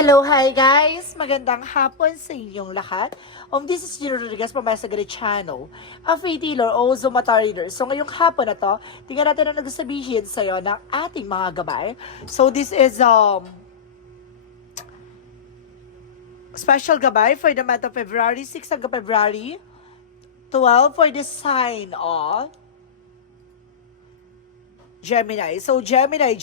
Hello, hi guys! Magandang hapon sa inyong lahat. This is Gino Rodriguez from my Sagari channel, a faith healer o Zumata reader. So ngayong hapon na to, tingnan natin ang nagsasabihin sa'yo ng ating mga gabay. So this is special gabay for the month of February, 6 hanggang February 12 for the sign of Gemini. So, Gemini,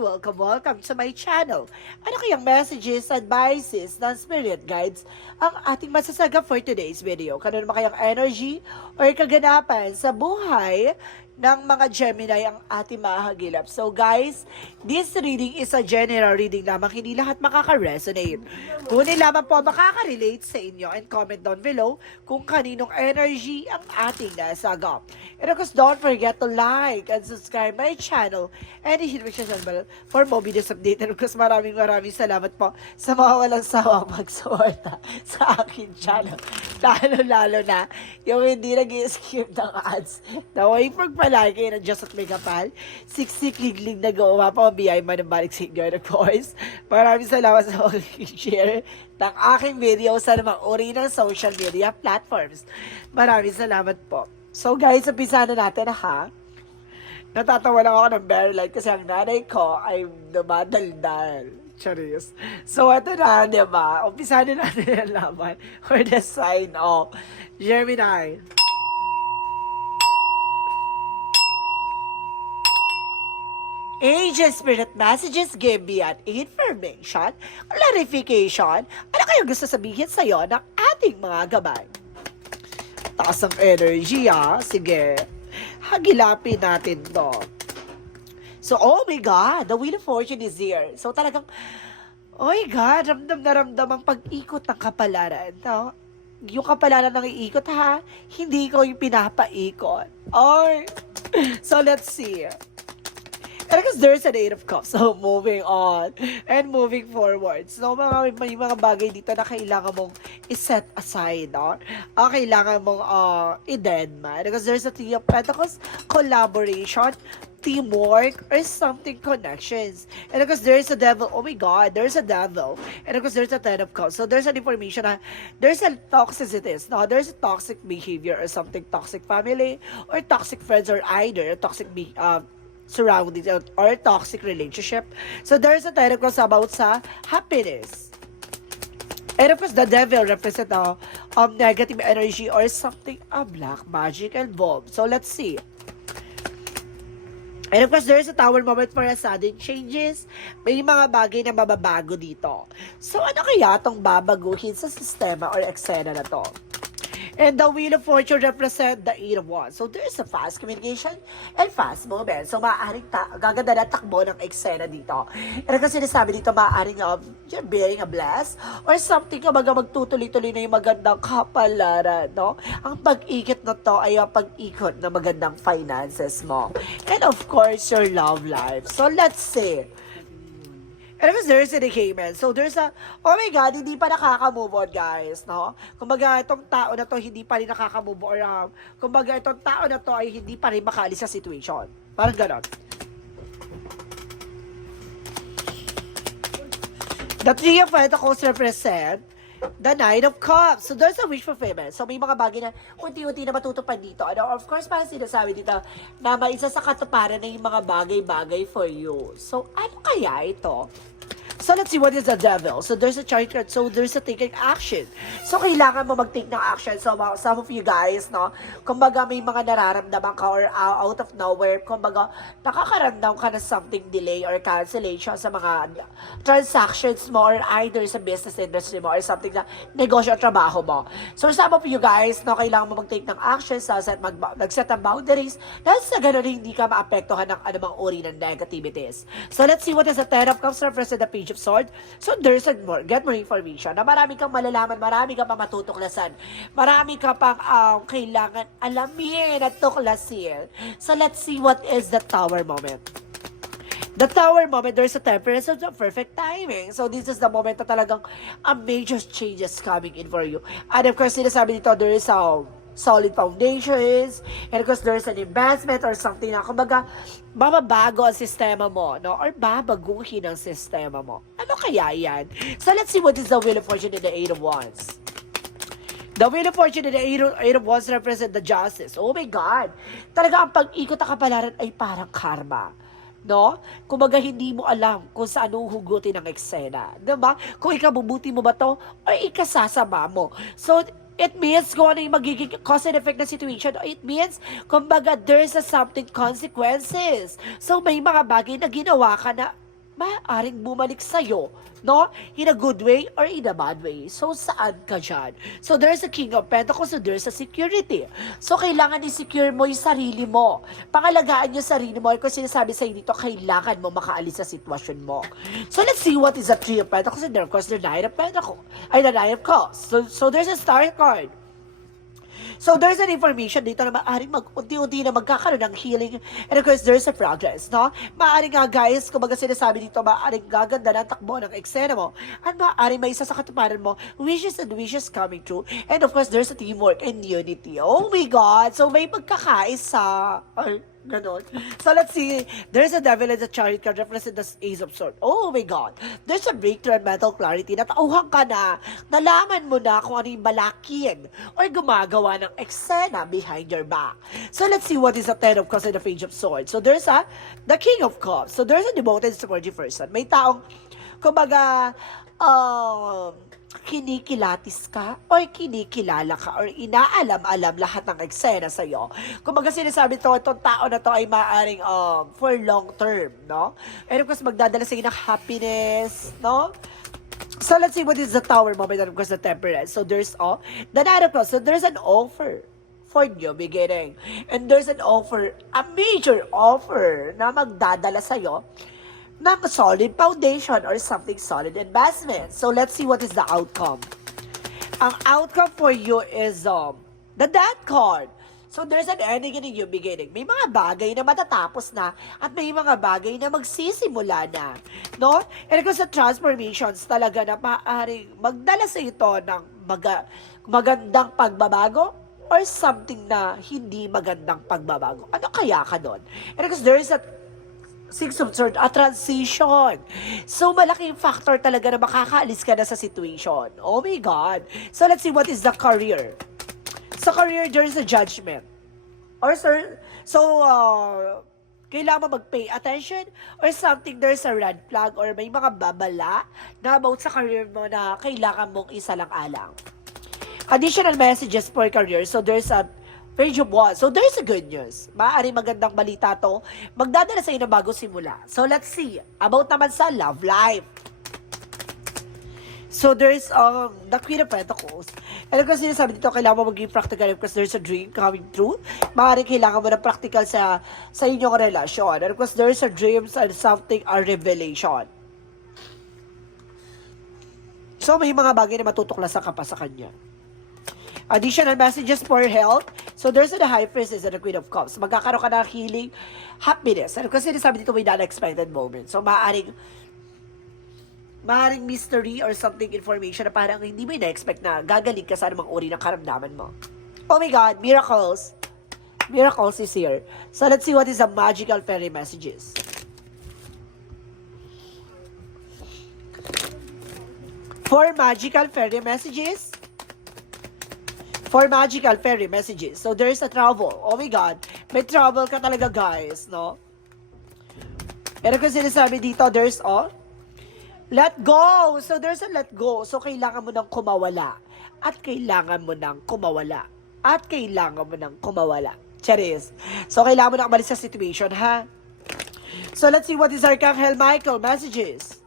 welcome to my channel. Ano kayang messages, advices, ng spirit guides ang ating masasaga for today's video? Kano naman kayang energy or kaganapan sa buhay ng mga Gemini ang ating mahagilap. So guys, this reading is a general reading lamang, hindi lahat makaka-resonate. Kunin lamang po makaka-relate sa inyo and comment down below kung kaninong energy ang ating nasagap. And of course, don't forget to like and subscribe my channel and hit the notification bell for more videos update. And of course, maraming salamat po sa mga walang sawang magsuporta sa akin channel. Lalo na yung hindi nag-skip ng ads. Naway pagpalagi ng Diyos at may kapal. Siksik liglig na gawa pa mabiyay man ng balik sa inyo. And of course, maraming salamat sa mag-share ng aking video sa namang uri ng social media platforms. Maraming salamat po. So guys, umpisa na natin ha. Natatawa lang ako ng very light kasi ang nanay ko ay dumadaldal. Charis. So, ito na, di ba? Umpisa na natin ang laban for the sign of Gemini. Angel Spirit Messages give me an information, clarification. Ano kayong gusto sabihin sa'yo ng ating mga gabay? Taas ang energy, ha? Sige. Hagilapin natin to. So, oh my God, the Wheel of Fortune is here. So, talagang, oh my God, ramdam na ramdam ang pag-ikot ng kapalaran. No? Yung kapalaran ng iikot, ha? Hindi ko yung pinapaikot. Or, so let's see. And because there's an Eight of Cups, so moving on and moving forward. So, may mga bagay dito na kailangan mong i-set aside, no? Kailangan mong i-deadman. Because there's a Three of Pentacles, collaboration, teamwork, or something connections. And because there's a devil, oh my God, there's a devil. And because there's a Ten of Cups. So there's an information na there's a toxicity. No? There's a toxic behavior or something toxic family or toxic friends or either toxic surroundings or toxic relationship. So there's a Ten of Cups about sa happiness. And of course, the devil represents negative energy or something black magic involved. So let's see. And of course, there's a tower moment for a sudden changes. May mga bagay na mababago dito. So, ano kaya itong babaguhin sa sistema or eksena na to? And the Wheel of Fortune represent the Eight of Wands. So, there's a fast communication and fast movement. So, maaaring gaganda na takbo ng eksena dito. And kasi sinasabi dito, maaaring you're being a bless or something kumbaga magtutuloy-tuloy na yung magandang kapalaran, no? Ang pag-ikot na to ay ang pag-ikot na magandang finances mo. And of course, your love life. So, let's see. And because there's a decayment. So, there's a, oh my God, hindi pa nakaka-move on, guys, no? Kumbaga, itong tao na to, hindi pa rin nakaka-move on. Or, kumbaga, itong tao na to ay hindi pa rin makaalis sa situation. Parang ganon. The Three of Pentacles represent the Nine of Cups. So, there's a wish fulfillment. So, may mga bagay na unti-unti na matutupad dito. Ano? Of course, parang sinasabi dito na may isa sa katuparan na yung mga bagay-bagay for you. So, ano kaya ito? So, let's see what is the devil. So, there's a chart card. So, there's a taking action. So, kailangan mo mag-take ng action. So, some of you guys, no, kumbaga may mga nararamdaman ka or out of nowhere, kumbaga nakakaramdam ka na something delay or cancellation sa mga transactions mo or either sa business industry mo or something na negosyo o trabaho mo. So, some of you guys, no, kailangan mo mag-take ng action, nag-set ng boundaries, dahil sa ganun hindi ka maapektuhan ng anumang uri ng negativities. So, let's see what is the Ten of Cups represent the Page of Sword. So, there's get more information na marami kang malalaman, marami kang pa matutuklasan, marami ka pang kailangan alamin at tuklasin. So, let's see what is the Tower moment. The Tower moment, there's a Temperance of the perfect timing. So, this is the moment na talagang major changes coming in for you. And of course, sinasabi dito, there is solid foundations, and of course, there's an investment or something na, kumbaga, mababago ang sistema mo, no? Or babaguhin ang sistema mo. Ano kaya yan? So, let's see what is the Wheel of Fortune and the Eight of Wands. The Wheel of Fortune and the Eight of Wands represent the justice. Oh my God! Talaga ang pag-ikot na kapalaran ay parang karma. No? Kumbaga hindi mo alam kung saan huhugutin ang eksena. Diba? Kung ikabubuti mo ba to o ikasasama mo. So, it means kung ano yung magiging cause and effect na situation. It means, kumbaga, there's something consequences. So, may mga bagay na ginawa ka na maaaring bumalik sa'yo, no? In a good way or in a bad way. So, saan ka dyan? So, there's a King of Pentacles, so there's a security. So, kailangan i-secure mo yung sarili mo. Pangalagaan yung sarili mo. Kung sinasabi sa'yo dito, kailangan mo makaalis sa sitwasyon mo. So, let's see what is the Three of Pentacles, and then, of course, the Nine of Pentacles. Ay, the Nine of Cups. So, there's a Star card. So, there's an information dito na maaaring unti-unti na magkakaroon ng healing. And of course, there's a progress, no? Maaaring nga, guys, kumbaga sinasabi dito, maaaring gaganda ng takbo ng eksena mo. At maaaring may isa sa katuparan mo, wishes and wishes coming true. And of course, there's a teamwork and unity. Oh my God! So, may pagkakaisa. Ay, ganon. So, let's see. There's a Devil and the Chariot card represent the Ace of Swords. Oh my God. There's a breakthrough and mental clarity. Natauhan ka na. Nalaman mo na kung ano yung balakin or gumagawa ng eksena behind your back. So, let's see what is the Ten of Cups and the Page of Swords. So, there's the King of Cups. So, there's a devoted supportive person. May taong, kumbaga, kinikilatis ka or kinikilala ka or inaalam-alam lahat ng eksena sa'yo. Kumbaga sinasabi to, itong tao na to ay maaaring for long term, no? And of course, magdadala sa'yo ng happiness, no? So, let's see what is the Tower moment and of course the Temperance. So, there's the Nine of Cups. So, there's an offer for new beginning. And there's an offer, a major offer na magdadala sa'yo ng solid foundation or something solid investment. So, let's see what is the outcome. Ang outcome for you is the Death card. So, there's an ending and a new beginning. May mga bagay na matatapos na at may mga bagay na magsisimula na. No? And kung sa transformations talaga na maaaring magdala sa ito ng magandang pagbabago or something na hindi magandang pagbabago. Ano kaya ka doon? And because there is a Six of Swords, a transition. So, malaking factor talaga na makakaalis ka na sa situation. Oh my God. So, let's see what is the career. Sa career, there's a judgment. Or, kailangan mo mag-pay attention or something, there's a red flag or may mga babala na about sa career mo na kailangan mong isalang-alang. Additional messages for career. So, there's a Page of Wands. So, there's a good news. Maaari magandang balita to. Magdadala sa iyo ng bago simula. So, let's see. About naman sa love life. So, there's the Queen of Pentacles. And of course, sinasabi dito, kailangan mo maging practical because there's a dream coming true. Maaari kailangan mo ng practical sa inyong relasyon. And of course, there's a dreams and something, a revelation. So, may mga bagay na matutuklasan ka pa sa kanya. Additional messages for health. So, there's the High Priestess and the Queen of Cups. Magkakaroon ka ng healing, happiness. And kasi sinasabi dito may unexpected moment. So, maaaring mystery or something information na parang hindi mo na-expect na gagaling ka sa anumang uri ng karamdaman mo. Oh my God, miracles. Miracles is here. So, let's see what is the magical fairy messages. For magical fairy messages. For magical fairy messages. So, there's a travel. Oh my God. May travel ka talaga, guys, no? Pero kung sinasabi dito, there's let go. So, there's a let go. So, kailangan mo nang kumawala. At kailangan mo nang kumawala. At kailangan mo nang kumawala. Charis. So, kailangan mo nang umalis sa situation, ha? So, let's see what is Archangel Michael messages.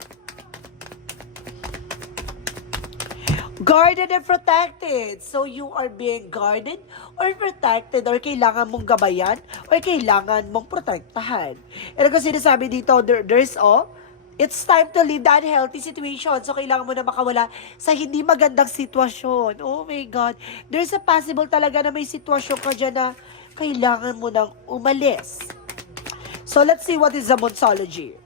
Guarded and protected. So, you are being guarded or protected or kailangan mong gabayan or kailangan mong protektahan. And kung sinasabi dito, there's it's time to leave the unhealthy situation. So, kailangan mo na makawala sa hindi magandang sitwasyon. Oh my God. There's a possible talaga na may sitwasyon ka dyan na kailangan mo nang umalis. So, let's see what is the Monsology.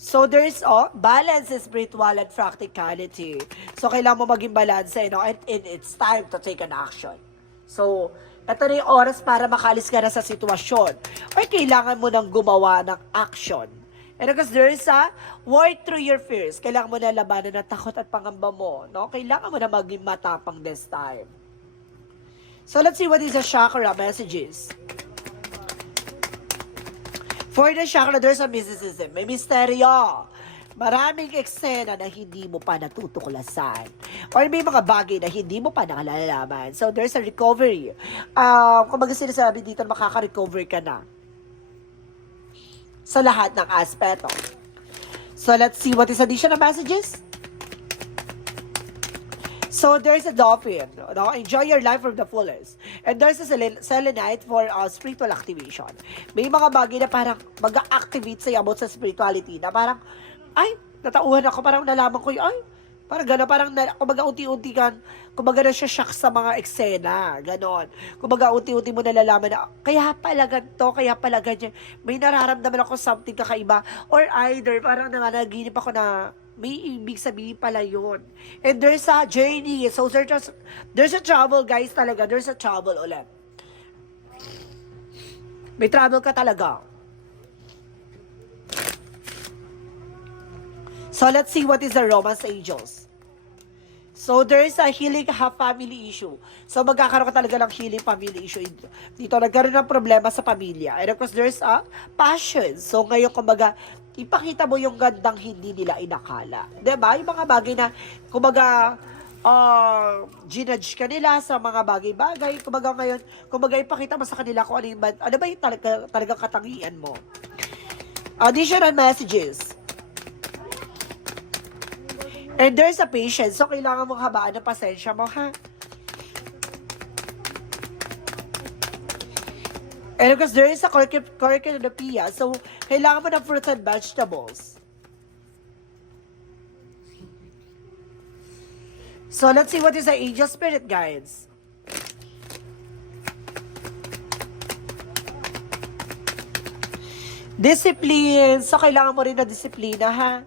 So, there's balance, spiritual, and practicality. So, kailangan mo maging balance, and it's time to take an action. So, ito na yung oras para makalis ka na sa sitwasyon. Or kailangan mo nang gumawa ng action. And because there is a work through your fears. Kailangan mo na labanan ng takot at pangamba mo. No? Kailangan mo na maging matapang this time. So, let's see what is the chakra messages. For the chakra, there's a mysticism. May misteryo. Maraming eksena na hindi mo pa natutuklasan. Or may mga bagay na hindi mo pa nakalalaman. So, there's a recovery. Kung baga sinasabi dito, makaka-recover ka na sa lahat ng aspeto. So, let's see what is additional messages. So, there's a dolphin. No? Enjoy your life from the fullest. And there's a selenite for spiritual activation. May mga bagay na parang mag-activate sa'yo about sa spirituality na parang, ay, natauhan ako, parang nalaman ko yun, ay, parang gano'n, parang, kumbaga unti-unti kan, kumbaga na siya shock sa mga eksena, gano'n. Kumbaga unti-unti mo nalalaman na, kaya pala ganito, kaya pala ganyan, may nararamdaman ako something kakaiba, or either, parang nanganaginip ako na, may ibig sabihin pala yun. And there's a journey, so there's a travel, guys, talaga, there's a travel ulit. May travel ka talaga. So, let's see what is the romance angels. So, there is a healing family issue. So, magkakaroon ka talaga ng healing family issue. Dito, nagkaroon ng problema sa pamilya. And of course, there's a passion. So, ngayon, kumbaga, ipakita mo yung gandang hindi nila inakala. Diba? Yung mga bagay na, kumbaga, ginudge ka nila sa mga bagay-bagay. Kumbaga ngayon, kumbaga ipakita mo sa kanila kung ano ba yung talagang katangian mo. Additional messages. And there's a patience. So, kailangan mong habaan ng pasensya mo, ha? And because there is a cornucopia, so, kailangan mo ng fruits and vegetables. So, let's see what is the angel spirit guides. Discipline. So, kailangan mo rin na disiplina, ha?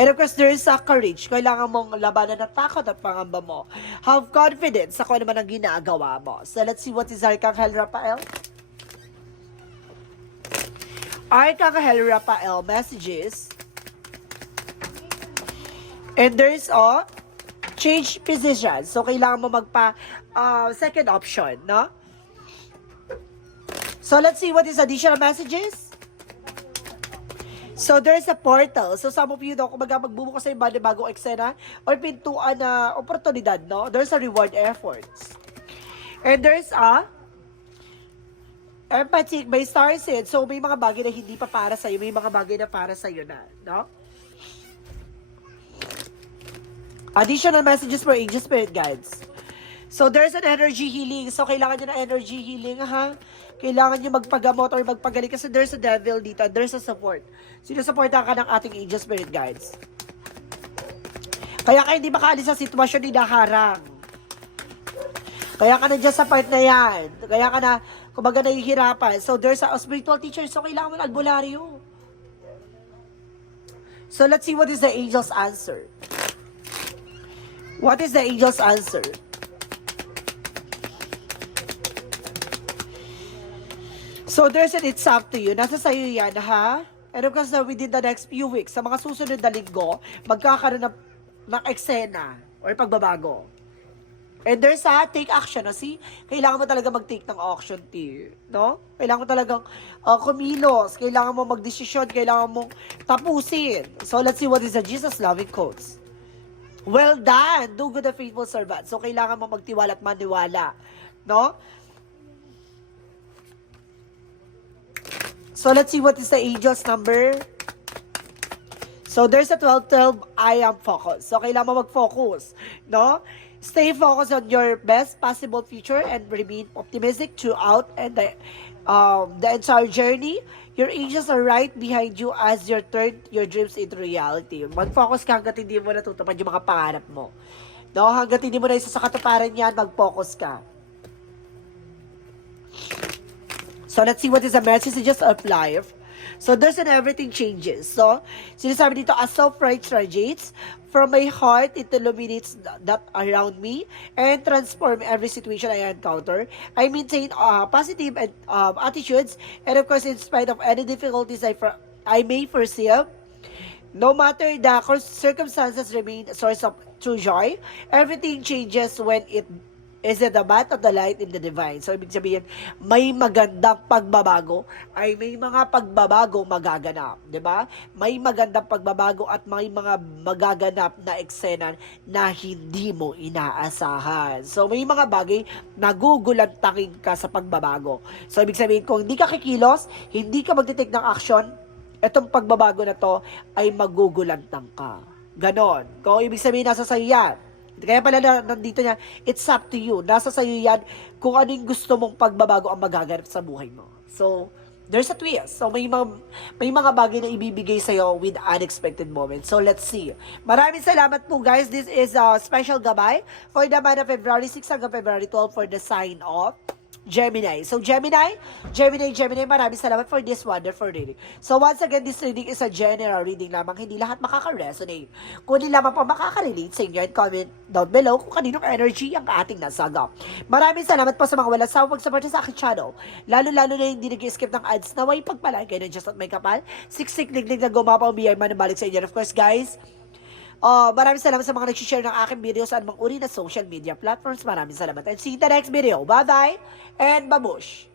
And of course, there is a courage. Kailangan mong labanan ng takot at pangamba mo. Have confidence sa kung ano man ang ginagawa mo. So, let's see what is Archangel Raphael. Archangel Raphael messages. And there is a change position. So, kailangan mo second option, no? So, let's see what is additional messages. So, there's a portal. So, some of you, no, kung magbubukas sa iba na bagong eksena or pintuan na oportunidad, no? There's a reward efforts. And there's a empathy by star seed. So, may mga bagay na hindi pa para sa'yo. May mga bagay na para sa'yo na, no? Additional messages for angel spirit guides. So, there's an energy healing. So, kailangan nyo ng energy healing, ha? Kailangan nyo magpagamot or magpagaling kasi there's a devil dito. There's a support. Sinusuportahan ka ng ating angel spirit guides. Kaya ka hindi makaalis sa sitwasyon ni naharang. Kaya ka na dyan sa part na yan. Kaya ka na, kumbaga nahihirapan. So, there's a spiritual teacher. So, kailangan mo ng albularyo. So, let's see what is the angel's answer. What is the angel's answer? So, there's an it's up to you. Nasa sa'yo yan, ha? And of course, within the next few weeks, sa mga susunod na linggo, magkakaroon ng eksena or pagbabago. And there's a take action. See? Kailangan mo talaga mag-take ng action, no? Kailangan mo talagang kumilos. Kailangan mo mag-desisyon. Kailangan mo tapusin. So, let's see what is the Jesus loving quotes. Well done, do good and faithful servant. So, kailangan mo magtiwala at maniwala, no? So, let's see what is the angel's number. So, there's a 12-12, I am focused. So, kailangan mo mag-focus, no? Stay focused on your best possible future and remain optimistic throughout and the entire journey. Your angels are right behind you as you turn your dreams into reality. Mag-focus ka hanggat hindi mo natutupad yung mga pangarap mo. No? Hanggat hindi mo na isa sa katuparan yan, mag-focus ka. So, let's see what is the messages of life. So, there's an everything changes. So, sinasabi dito, a soft right radiates from my heart, it illuminates that around me and transform every situation I encounter. I maintain positive and, attitudes, and of course, in spite of any difficulties I may perceive, no matter the circumstances remain a source of true joy. Everything changes when it is at the path of the light in the divine. So, ibig sabihin, may magandang pagbabago, ay may mga pagbabago magaganap. 'Di ba? May magandang pagbabago at may mga magaganap na eksena na hindi mo inaasahan. So, may mga bagay na gugulantakin ka sa pagbabago. So, ibig sabihin, kung hindi ka kikilos, hindi ka magtitake ng action, itong pagbabago na to ay magugulantang ka. Ganon. Kung ibig sabihin, nasa sayo yan. Kaya pala nandito niya, it's up to you. Nasa sayo yan kung ano yung gusto mong pagbabago ang magaganap sa buhay mo. So, there's a twist. So, may mga bagay na ibibigay sa'yo with unexpected moments. So, let's see. Maraming salamat po, guys. This is a special gabay for the month of February 6 hanggang February 12 for the sign of Gemini. So, Gemini, maraming salamat for this wonderful reading. So, once again, this reading is a general reading lamang. Hindi lahat makaka-resonate. Kundi lamang po makaka-relate sa inyo, and comment down below kung kaninong energy ang ating nasagap. Maraming salamat po sa mga walang sawang pag-support sa aking channel. Lalo-lalo na hindi nag-skip ng ads na way pagpalaan kayo ng Diyos at may kapal. Siksik, liglig na gumapa ang biyay man balik sa inyo. And of course, guys, maraming salamat sa mga nag-share ng aking video sa anumang uri na social media platforms. Maraming salamat. And see you in the next video. Bye-bye and babush!